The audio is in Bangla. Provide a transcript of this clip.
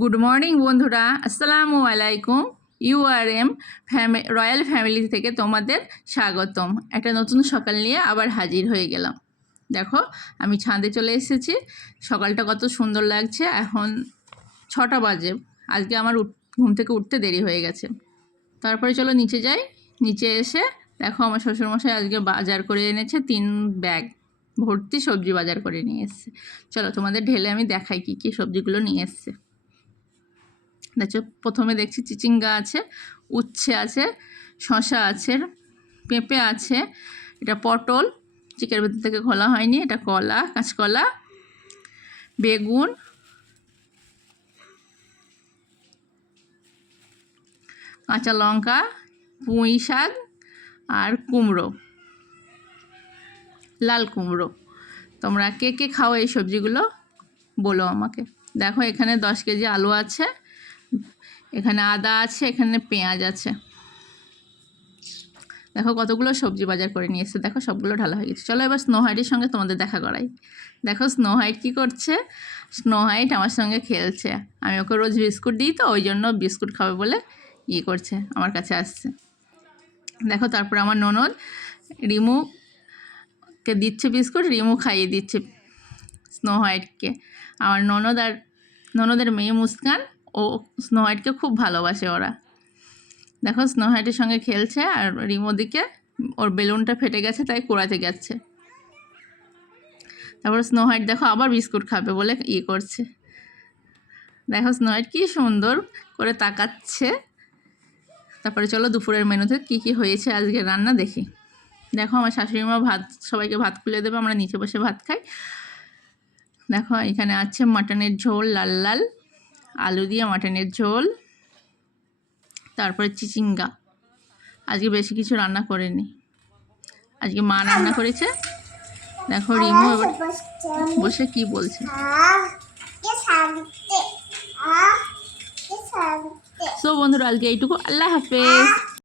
গুড মর্নিং বন্ধুরা, আসসালামু আলাইকুম। ইউআরএম রয়্যাল ফ্যামিলি থেকে তোমাদের স্বাগতম। একটা নতুন সকাল নিয়ে আবার হাজির হয়ে গেলাম। দেখো, আমি ছাদে চলে এসেছি। সকালটা কত সুন্দর লাগছে। এখন 6টা বাজে। আজকে আমার ঘুম থেকে উঠতে দেরি হয়ে গেছে। তারপরে চলো নিচে যাই। নিচে এসে দেখো, আমার শ্বশুরমশাই আজকে বাজার করে এনেছে 3 ব্যাগ ভর্তি সবজি বাজার করে নিয়ে এসছে। চলো তোমাদের ঢেলে আমি দেখাই কী কী সবজিগুলো নিয়ে এসছে। দেখো, প্রথমে দেখছি চিচিঙ্গা আছে, উচ্ছে আছে, শসা আছে, পেঁপে আছে, এটা পটল চিকের ভেতর থেকে খোলা হয়নি, এটা কলা, কাঁচকলা, বেগুন, কাঁচা লঙ্কা, পুঁই শাক আর কুমড়ো, লাল কুমড়ো। তোমরা কে কে খাও এই সবজিগুলো বলো আমাকে। দেখো, এখানে 10 কেজি আলু আছে, এখানে আদা আছে, এখানে পেঁয়াজ আছে। দেখো কতগুলো সবজি বাজার করে নিয়ে এসছে। দেখো সবগুলো ঢালা হয়ে গেছে। চলো এবার স্নো হোয়াইটের সঙ্গে তোমাদের দেখা করাই। দেখো স্নো হোয়াইট কী করছে। স্নো হোয়াইট আমার সঙ্গে খেলছে। আমি ওকে রোজ বিস্কুট দিই, তো ওই জন্য বিস্কুট খাবে বলে করছে, আমার কাছে আসছে। দেখো, তারপর আমার ননদ রিমুকে দিচ্ছে বিস্কুট, রিমু খাইয়ে দিচ্ছে স্নো হোয়াইটকে। আমার ননদের মেয়ে মুস্কান, ও স্নো হোয়াইটকে খুব ভালোবাসে ওরা। দেখো স্নো হোয়াইটের সঙ্গে খেলছে, আর রিমোদিকে ওর বেলুনটা ফেটে গেছে তাই কুড়াতে গেছে। তারপর স্নো হোয়াইট দেখো আবার বিস্কুট খাবে বলে করছে। দেখো স্নো হোয়াইট কী সুন্দর করে তাকাচ্ছে। তারপরে চলো দুপুরের মেনুতে কী কী হয়েছে আজকে রান্না দেখি। দেখো, আমার শাশুড়ি মা সবাইকে ভাত খুলে দেবে, আমরা নিচে বসে ভাত খাই। দেখো এখানে আছে মাটনের ঝোল, লাল লাল আলু দিয়ে মাটনের ঝোল, তারপরে চিচিঙ্গা। আজকে বেশি কিছু রান্না করেনি, আজকে মা রান্না করেছে। দেখো রিমু এবার বসে কি বলছে। সো বন্ধুরা, আজকে এইটুকু। আল্লাহ হাফেজ।